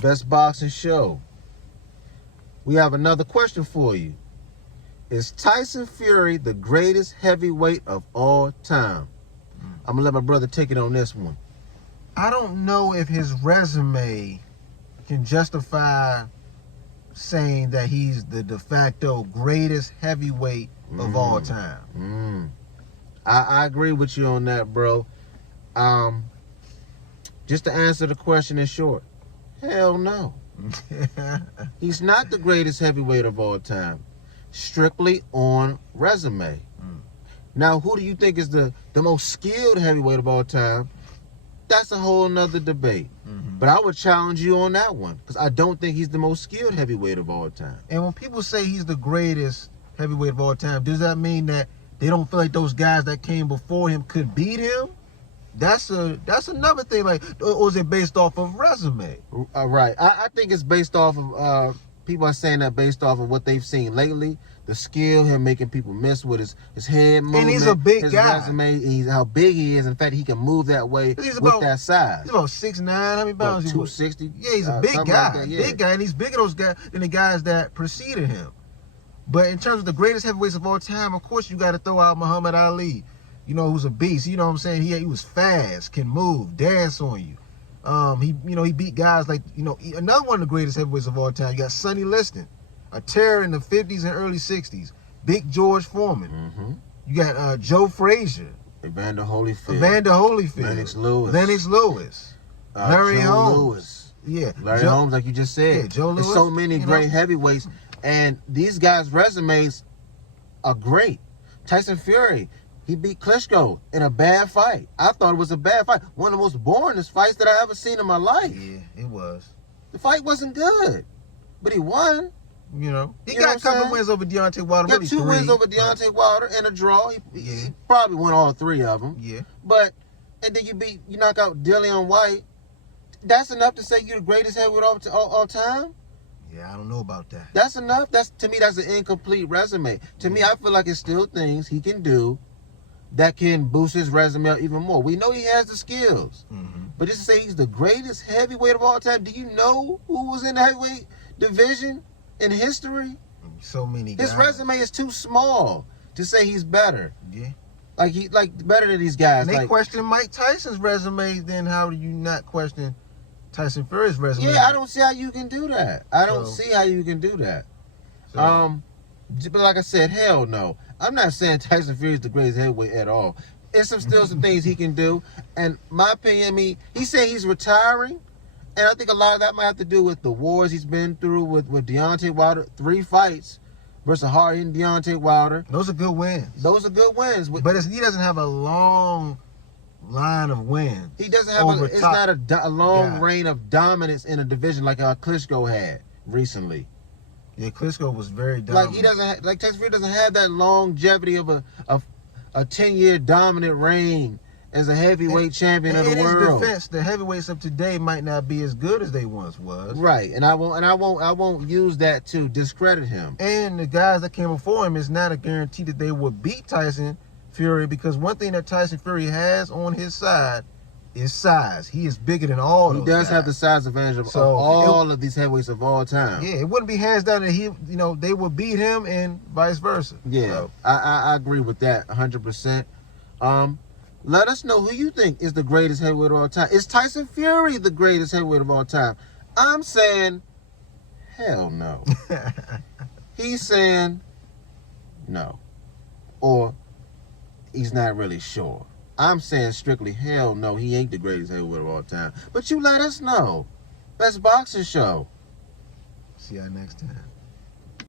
Best Boxing Show. We have another question for you. Is Tyson Fury the greatest heavyweight of all time? I'm going to let my brother take it on this one. I don't know if his resume can justify saying that he's the de facto greatest heavyweight of all time. I agree with you on that, bro. Just to answer the question in short, hell no. He's not the greatest heavyweight of all time, strictly on resume. Now, who do you think is the most skilled heavyweight of all time? That's a whole nother debate. But I would challenge you on that one, because I don't think he's the most skilled heavyweight of all time. And when people say he's the greatest heavyweight of all time, does that mean that they don't feel like those guys that came before him could beat him? That's another thing. Like, or is it based off of resume? Right. I think it's based off of people are saying that based off of what they've seen lately, the skill, him making people miss with his head movement, and he's a big his guy. Resume, how big he is. In fact, he can move that way with that size. He's about 6'9". How many pounds? 260. Yeah, he's a big guy. Like that, yeah. Big guy, and he's bigger than the guys that preceded him. But in terms of the greatest heavyweights of all time, of course you got to throw out Muhammad Ali. You know, who's a beast. You know what I'm saying? He was fast, can move, dance on you. He beat guys like, another one of the greatest heavyweights of all time. You got Sonny Liston, a terror in the 50s and early 60s. Big George Foreman. You got Joe Frazier. Evander Holyfield. Lennox Lewis. Larry Holmes. Yeah. Larry Holmes, like you just said. Yeah, Joe Lewis. There's so many great heavyweights. And these guys' resumes are great. Tyson Fury, he beat Klitschko in a bad fight. I thought it was a bad fight. One of the most boringest fights that I ever seen in my life. Yeah, it was. The fight wasn't good, but he won. He got a couple wins over Deontay Wilder. He got 2 wins over Deontay Wilder and a draw. He probably won all 3 of them. Yeah. And then you knock out Dillian White. That's enough to say you're the greatest heavyweight of all time? Yeah, I don't know about that. That's enough. To me, that's an incomplete resume. To me, I feel like it's still things he can do that can boost his resume up even more. We know he has the skills. But just to say he's the greatest heavyweight of all time, do you know who was in the heavyweight division in history? So many guys. His resume is too small to say he's better. Yeah. Like better than these guys. And they question Mike Tyson's resume, then how do you not question Tyson Fury's resume? Yeah, I don't see how you can do that. I don't see how you can do that. But like I said, hell no. I'm not saying Tyson Fury is the greatest heavyweight at all. There's still some things he can do. And my opinion, he said he's retiring. And I think a lot of that might have to do with the wars he's been through with Deontay Wilder. 3 fights versus hard-hitting Deontay Wilder. Those are good wins. But he doesn't have a long line of wins. He doesn't have it's not a long reign of dominance in a division like Klitschko had recently. Yeah, Klitschko was very dominant. Tyson Fury doesn't have that longevity of a 10-year dominant reign as a heavyweight champion of the world. In his defense, the heavyweights of today might not be as good as they once was. Right, and I won't use that to discredit him. And the guys that came before him, is not a guarantee that they will beat Tyson Fury, because one thing that Tyson Fury has on his side is size. He is bigger than all those guys. He does have the size advantage of all of these heavyweights of all time. Yeah, it wouldn't be hands down that they would beat him and vice versa. Yeah, so I agree with that 100%. Let us know who you think is the greatest heavyweight of all time. Is Tyson Fury the greatest heavyweight of all time? I'm saying, hell no. He's saying no. Or he's not really sure. I'm saying strictly hell no, he ain't the greatest heavyweight of all time. But you let us know. Best Boxing Show. See y'all next time.